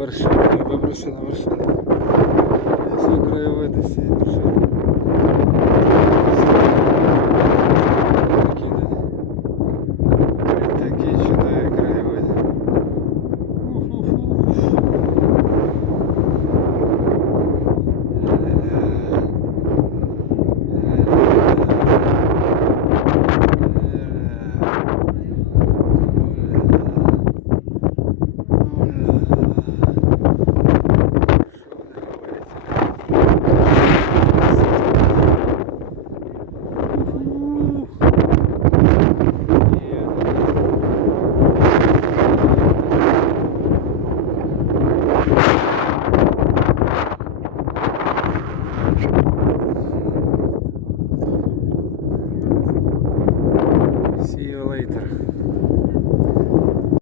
я вибрався на вершину, вибрався на вершину.